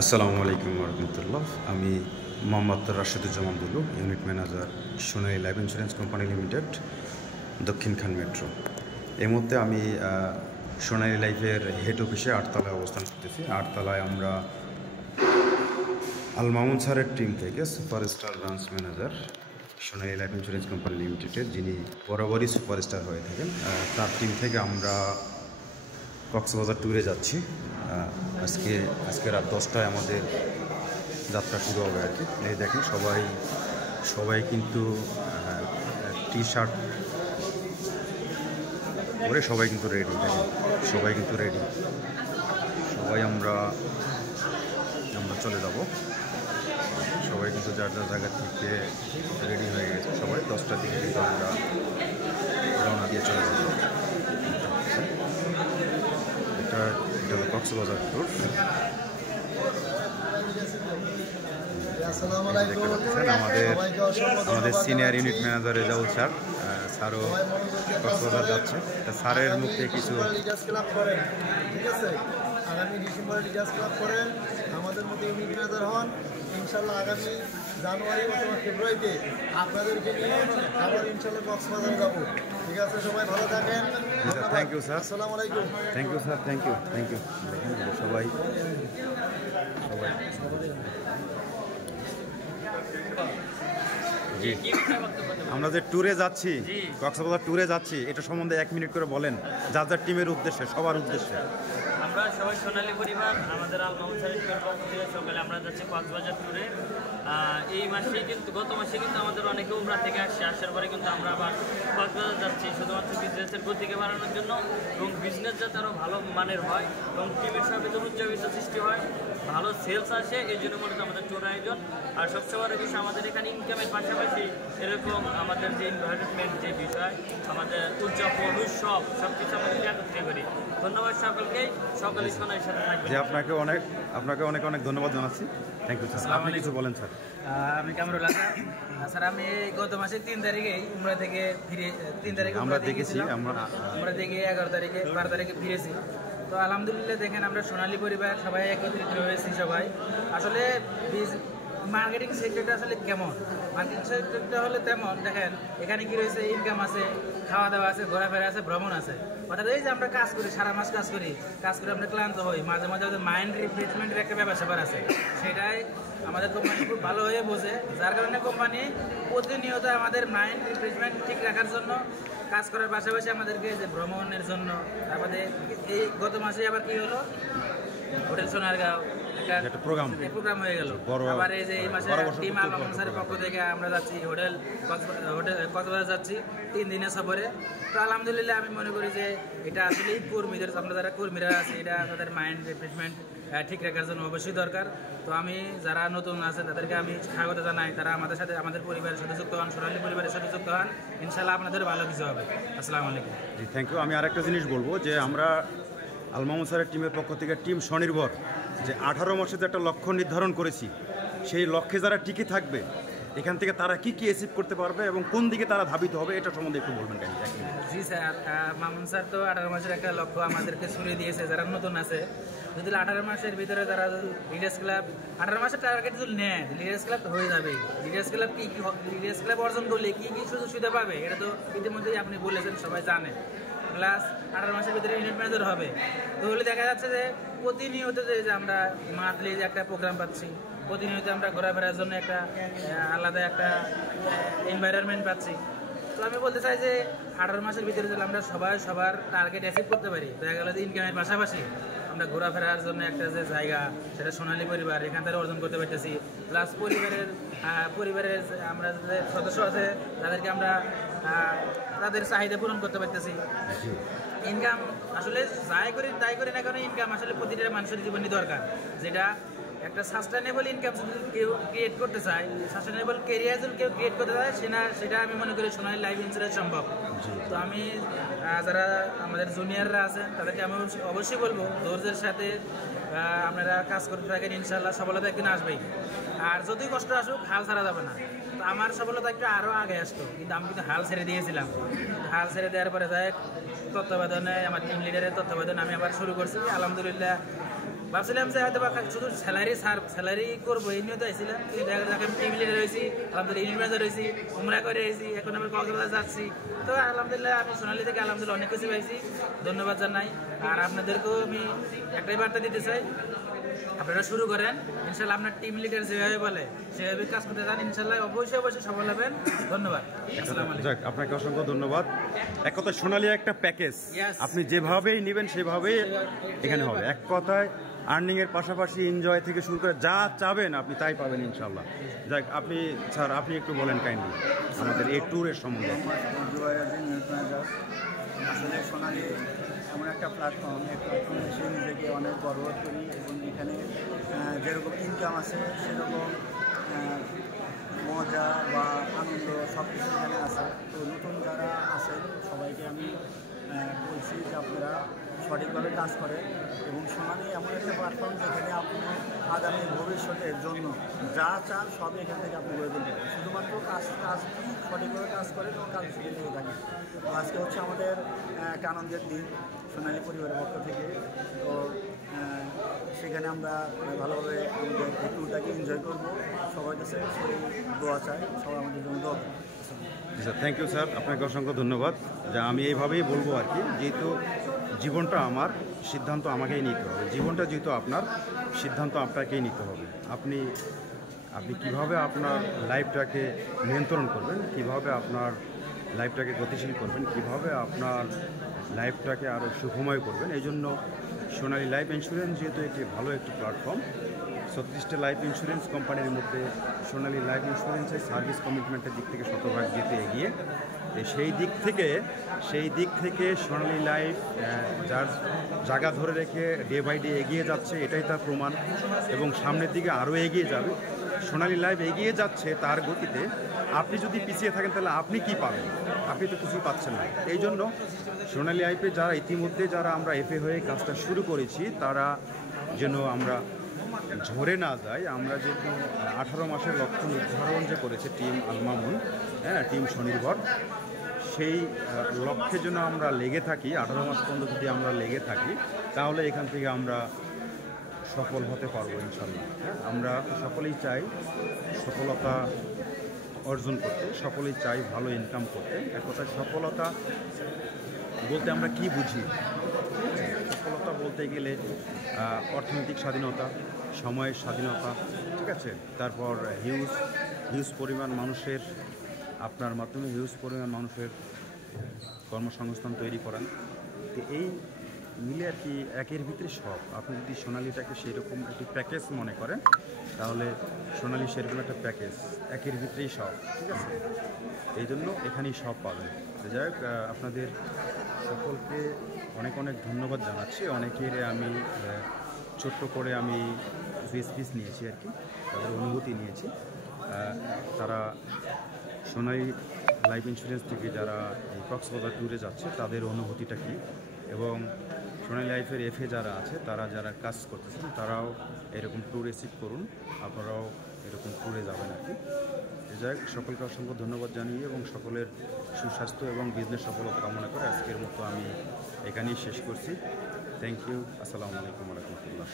আসসালামু আলাইকুম রহমতুল্লাহ। আমি মোহাম্মদ রাশেদুজ্জামান দুলু, ইউনিট ম্যানেজার সোনালী লাইফ ইন্স্যুরেন্স কোম্পানি লিমিটেড, দক্ষিণ খান মেট্রো। এই মুহূর্তে আমি সোনালী লাইফের হেড অফিসে আটতলায় অবস্থান করতেছি। আটতলায় আমরা আল মামুন স্যারের টিম থেকে সুপারস্টার ব্রাঞ্চ ম্যানেজার সোনালী লাইফ ইন্স্যুরেন্স কোম্পানি লিমিটেডের, যিনি বরাবরই সুপারস্টার হয়ে থাকেন, তার টিম থেকে আমরা কক্সবাজার ট্যুরে যাচ্ছি। আজকে রাত 10টায় আমাদের যাত্রা শুরু হবে আর কি। এই দেখেন সবাই কিন্তু টি শার্ট পরে সবাই কিন্তু রেডি। দেখেন সবাই কিন্তু রেডি। আমরা চলে যাব। সবাই কিন্তু যার জায়গা থেকে রেডি হয়ে গেছে। সবাই 10টার দিকে কিন্তু আমরা রওনা দিয়ে চলে যাব। এটা হলো কক্সবাজার ট্যুর। দেখতে পাচ্ছেন আমাদের সিনিয়র ইউনিট ম্যানেজার রেজাউল স্যারও কক্সবাজার যাচ্ছে। স্যারের মুখে কিছু ঠিক আছে, আগামী ডিসেম্বরে লিডার্স ক্লাব করেন, আমাদের মতো ইউনিট ম্যানেজার হন। ইনশাল্লাহ আগামী জানুয়ারি অথবা ফেব্রুয়ারিতে আপনাদেরকে নিয়ে আবার ইনশাল্লাহ কক্সবাজার যাবো। ঠিক আছে, সবাই ভালো থাকেন। Thank you sir. আসসালামু আলাইকুম। Thank you sir. Thank you. সবাই জি, আমরা যে ট্যুরে যাচ্ছি, কক্সবাজার ট্যুরে যাচ্ছি, এটা সম্বন্ধে 1 মিনিট করে বলেন, যার টিমের উদ্দেশ্যে, সবার উদ্দেশ্যে। আমরা সবাই সোনালী পরিবার, আমাদের আল মামুন স্যারের পক্ষ থেকে সকালে আমরা যাচ্ছি কক্সবাজার ট্যুরে। এই মাসেই কিন্তু গত মাসে কিন্তু আমাদের অনেকে উমরা থেকে আসার পরে কিন্তু আমরা আবার কক্সবাজার যাচ্ছি শুধুমাত্র বিজনেসের গতিকে বাড়ানোর জন্য, এবং বিজনেস যাতে আরও ভালো মানের হয় এবং টিমের সঙ্গে উচ্চাভিত সৃষ্টি হয়, ভালো সেলস আসে, এই জন্য মূলত আমাদের ট্যুর আয়োজন। আর সবচেয়ে বড় বিষয়, আমাদের এখানে ইনকামের পাশাপাশি এরকম আমাদের যে এনভায়রনমেন্ট, যে বিষয়, আমাদের উদযাপন, উৎসব, সব কিছু আমাদের একত্রে করি। ধন্যবাদ সকলকেই, সকলেই সোনার সাথে থাকবেন। যে আপনাকে অনেক ধন্যবাদ জানাচ্ছি। Thank you sir. আপনি কিছু বলেন স্যার। আমি কামরুল হাসান স্যার। আমি গত মাসের 3 তারিখেই উমরা থেকে ফিরে, 3 তারিখে আমরা দেখেছি, আমরা দেখে 11 তারিখে 12 তারিখে ফিরেছি। তো আলহামদুলিল্লাহ দেখেন আমরা সোনালী পরিবার সবাই একত্রিত হয়েছি। সবাই আসলে মার্কেটিং সেক্টরটা আসলে কেমন, মার্কেটিং সেক্টরটা হলে তেমন দেখেন এখানে কি রয়েছে, ইনকাম আছে, খাওয়া দাওয়া আছে, ঘোরাফেরা আছে, ভ্রমণ আছে। অর্থাৎ এই যে আমরা কাজ করি, সারা মাস কাজ করে আমরা ক্লান্ত হই, মাঝে মাঝে আমাদের মাইন্ড রিফ্রেশমেন্টের একটা ব্যাপার আছে। সেটাই আমাদের কোম্পানি খুব ভালো হয়ে বোঝে, যার কারণে কোম্পানি প্রতিনিয়ত আমাদের মাইন্ড রিফ্রেশমেন্ট ঠিক রাখার জন্য কাজ করার পাশাপাশি আমাদেরকে যে ভ্রমণের জন্য, তারপরে এই গত মাসে আবার কি হলো, হোটেল সোনারগাঁও একটা প্রোগ্রাম হয়ে গেল। আবার এই যে এই মাসে টিম আল মামুন স্যারের পক্ষ থেকে আমরা যাচ্ছি হোটেল কক্সবাজার যাচ্ছি 3 দিনের সফরে। তো আলহামদুলিল্লাহ আমি মনে করি যে এটা আসলেই কর্মীদের, আমরা যারা কর্মীরা আছি, এটা তাদের মাইন্ড রিফ্রেশমেন্ট ঠিক রাখার জন্য অবশ্যই দরকার। তো আমি যারা নতুন আছে তাদেরকে আমি স্বাগত জানাই, তারা আমাদের সাথে, আমাদের পরিবারের সাথে যুক্ত হন, সোনালী পরিবারের সাথে যুক্ত হন। ইনশাল্লাহ আপনাদের ভালো কিছু হবে। আসসালামু আলাইকুম। জি, থ্যাংক ইউ। আমি আরেকটা জিনিস বলবো যে আমরা আল মামুন স্যারের টিমের পক্ষ থেকে টিম স্বনির্ভর, যে 18 মাসে যে একটা লক্ষ্য নির্ধারণ করেছি, সেই লক্ষ্যে যারা টিকে থাকবে, এখান থেকে তারা কি অ্যাচিভ করতে পারবে এবং কোন দিকে তারা ধাবিত হবে, এটা সম্বন্ধে একটু বলবেন। জি স্যার, মামুন স্যার তো 18 মাসের একটা লক্ষ্য আমাদেরকে ছুড়ে দিয়েছে। যারা নতুন আছে, যদি 18 মাসের ভিতরে তারা লিডার্স ক্লাব 18 মাসের টার্গেট যদি নেয়, লিডার্স ক্লাব হয়ে যাবে। লিডার্স ক্লাব অর্জন করলে কি সুযোগ সুবিধা পাবে, এটা তো ইতিমধ্যেই আপনি বলেছেন, সবাই জানে। প্লাস 18 মাসের ভিতরে ইউনিট ম্যানেজার হবে। তাহলে দেখা যাচ্ছে যে প্রতিনিয়ত যে আমরা মান্থলি যে একটা প্রোগ্রাম পাচ্ছি, প্রতিনিয়ত আমরা ঘোরাফেরার জন্য একটা আলাদা একটা এনভায়রনমেন্ট পাচ্ছি। তো আমি বলতে চাই যে 18 মাসের ভিতরে যদি আমরা সবার টার্গেট অ্যাচিভ করতে পারি, দেখা গেল যে ইনকামের পাশাপাশি আমরা ঘোরাফেরার জন্য একটা যে জায়গা, সেটা সোনালী পরিবার এখান থেকে অর্জন করতে পারতেছি। প্লাস পরিবারের আমরা যে সদস্য আছে তাদেরকে আমরা তাদের চাহিদা পূরণ করতে পারতেছি। ইনকাম আসলে তাই করি না, কারণ ইনকাম আসলে প্রতিটা মানুষের জীবনে দরকার। যেটা একটা সাস্টেনেবল ইনকাম যদি কেউ ক্রিয়েট করতে চায়, সাস্টেনেবল কেরিয়ার যদি কেউ ক্রিয়েট করতে চায়, সেটা আমি মনে করি সোনালী লাইফ ইন্স্যুরেন্স সম্ভব। তো আমি যারা আমাদের জুনিয়ররা আছেন তাদেরকে আমি অবশ্যই বলবো, ধৈর্যের সাথে আপনারা কাজ করতে থাকেন, ইনশাল্লাহ সফলতা একদিন আসবেই। আর যতই কষ্ট আসুক, হাল ছাড়া যাবে না। তো আমার সফলতা একটু আরও আগে আসতো, কিন্তু আমি কিন্তু হাল ছেড়ে দিয়েছিলাম। হাল ছেড়ে দেওয়ার পরে যাই তত্ত্বাবধানে, আমার টিম লিডারের তত্ত্বাবধানে আমি আবার শুরু করছি। আলহামদুলিল্লাহ ভাবছিলাম যে হয়তো শুধু স্যালারি করবো এই নিয়ে তো আসছিলাম, কিন্তু দেখা যাক আমি টিম লিডার হয়েছি, আলহামদুলিল্লাহ ইউনিট ম্যানেজার হয়েছি, উমরা করে এসেছি, এখন আমি কক্সবাজার যাচ্ছি। তো আলহামদুলিল্লাহ আমি সোনালী থেকে আলহামদুলিল্লাহ অনেক কিছু পাইছি, ধন্যবাদ জানাই। আর আপনাদেরকেও আমি একটাই বার্তা দিতে চাই, আপনারা শুরু করেন, ইনশাল্লাহ আপনার টিম লিডার যেভাবে বলে সেভাবে কাজ করতে চান, ইনশাল্লাহ অবশ্যই সফল হবেন। ধন্যবাদ। যাক, আপনাকে অসংখ্য ধন্যবাদ। এক কথায় সোনালী একটা প্যাকেজ, আপনি যেভাবেই নেবেন সেভাবেই এখানে হবে। এক কথায় আর্নিং এর পাশাপাশি এনজয় থেকে শুরু করে যা চাবেন আপনি তাই পাবেন ইনশাল্লাহ। যাক, আপনি স্যার আপনি একটু বলেন কাইন্ডলি আমাদের এই ট্যুরের সম্বন্ধে। আসলে সোনালী এমন একটা প্ল্যাটফর্ম, এই প্ল্যাটফর্মে এসে নিজেকে অনেক গর্ববোধ করি এবং এখানে যেরকম ইনকাম আছে সেরকম মজা বা আনন্দ সব কিছু এখানে আছে। তো নতুন যারা আছেন সবাইকে আমি বলছি যে আপনারা সঠিকভাবে কাজ করেন এবং সোনালী এমন একটা প্ল্যাটফর্ম যেখানে আপনি আগামী ভবিষ্যতের জন্য যা চান সবই এখান থেকে আপনি গড়ে তুলতে পারেন। শুধুমাত্র কাজ সঠিকভাবে কাজ করেন এবং কাজের সাথে লেগে থাকেন। তো আজকে হচ্ছে আমাদের একটা আনন্দের দিন সোনালী পরিবারের পক্ষ থেকে। তো সেখানে আমরা ভালোভাবে আমাদের এই ট্যুরটাকে এনজয় করবো। সবার কাছে সেই দোয়া চাই, সবাই আমাদের জন্য দোয়া করুন। স্যার থ্যাংক ইউ স্যার, আপনাকে অসংখ্য ধন্যবাদ। যা আমি এইভাবেই বলবো আর কি, যেহেতু জীবনটা আমার, সিদ্ধান্ত আমাকেই নিতে হবে। জীবনটা যেহেতু আপনার, সিদ্ধান্ত আপনাকেই নিতে হবে। আপনি কিভাবে আপনার লাইফটাকে নিয়ন্ত্রণ করবেন, কিভাবে আপনার লাইফটাকে গতিশীল করবেন, কিভাবে আপনার লাইফটাকে আরও সুখময় করবেন। এই জন্য সোনালী লাইফ ইন্স্যুরেন্স যেহেতু একটি ভালো একটি প্ল্যাটফর্ম, 36টা লাইফ ইন্স্যুরেন্স কোম্পানির মধ্যে সোনালী লাইফ ইন্স্যুরেন্সের সার্ভিস কমিটমেন্টের দিক থেকে শতভাগ যেতে এগিয়ে। সেই দিক থেকে সোনালী লাইফ যার জায়গা ধরে রেখে ডে বাই ডে এগিয়ে যাচ্ছে, এটাই তার প্রমাণ। এবং সামনের দিকে আরও এগিয়ে যাবে। সোনালী লাইফ এগিয়ে যাচ্ছে তার গতিতে। আপনি যদি পিছিয়ে থাকেন তাহলে আপনি কি পাবেন? আপনি তো কিছুই পাচ্ছেন না। এই জন্য সোনালী লাইফে যারা ইতিমধ্যে আমরা এফএ হয়ে কাজটা শুরু করেছি, তারা যেন আমরা ঝরে না যাই। আমরা যেহেতু 18 মাসের লক্ষ্য নির্ধারণ যে করেছে টিম আল মামুন, টিম স্বনির্ভর, সেই লক্ষ্যে জন্য আমরা লেগে থাকি। 18 মাস পর্যন্ত যদি আমরা লেগে থাকি তাহলে এখান থেকে আমরা সফল হতে পারবো ইনশাল্লাহ। আমরা সকলেই চাই সফলতা অর্জন করতে, সকলেই চাই ভালো ইনকাম করতে। এক কথায় সফলতা বলতে আমরা কি বুঝি? সফলতা বলতে গেলে অর্থনৈতিক স্বাধীনতা, সময়ের স্বাধীনতা, ঠিক আছে, তারপর হিউজ পরিমাণ মানুষের, আপনার মাধ্যমে হিউজ পরিমাণ মানুষের কর্মসংস্থান তৈরি করেন। তো এই মিলে আর কি একের ভিতরে সব। আপনি যদি সোনালীটাকে সেরকম একটি প্যাকেজ মনে করেন তাহলে সোনালী সেরকম একটা প্যাকেজ, একের ভিতরেই সব, ঠিক আছে। এই জন্য এখানেই সব পাবেন। যাই হোক, আপনাদের সকলকে অনেক ধন্যবাদ জানাচ্ছি। অনেকের আমি ছোট্ট করে আমি স্পিচ নিয়েছি আর কি, তাদের অনুভূতি নিয়েছি। তারা সোনালী লাইফ ইন্স্যুরেন্স থেকে যারা এই কক্সবাজার ট্যুরে যাচ্ছে তাদের অনুভূতিটা কী, এবং সোনালী লাইফের এফএ যারা আছে, যারা কাজ করতেছেন, তারাও এরকম ট্যুর রিসিভ করুন, আপনারাও এরকম ট্যুরে যাবেন আর কি। যাই হোক, সকলকে অসংখ্য ধন্যবাদ জানিয়ে এবং সকলের সুস্বাস্থ্য এবং বিজনেস সফলতা কামনা করে আজকের মতো আমি এখানেই শেষ করছি। Thank you. আসসালামু আলাইকুম রহমতুল্লাহ।